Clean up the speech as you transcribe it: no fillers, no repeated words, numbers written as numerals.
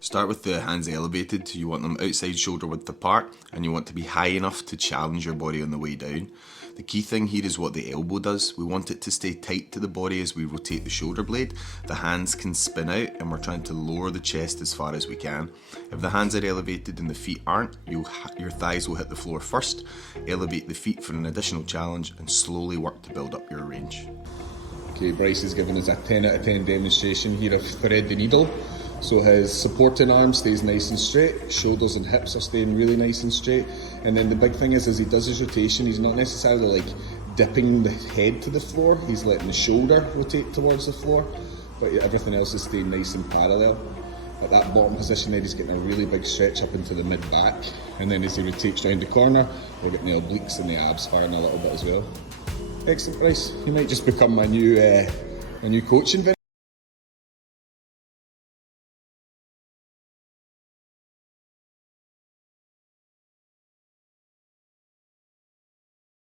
Start with the hands elevated. You want them outside shoulder width apart, and you want to be high enough to challenge your body on the way down. The key thing here is what the elbow does. We want it to stay tight to the body as we rotate the shoulder blade. The hands can spin out and we're trying to lower the chest as far as we can. If the hands are elevated and the feet aren't, your thighs will hit the floor first. Elevate the feet for an additional challenge and slowly work to build up your range. Okay, Bryce is giving us a 10 out of 10 demonstration here of thread the needle. So his supporting arm stays nice and straight, shoulders and hips are staying really nice and straight, and then the big thing is as he does his rotation, he's not necessarily like dipping the head to the floor, he's letting the shoulder rotate towards the floor, but everything else is staying nice and parallel. At that bottom position there, he's getting a really big stretch up into the mid-back, and then as he rotates round the corner, we're getting the obliques and the abs firing a little bit as well. Excellent, Bryce. You might just become my new coaching video.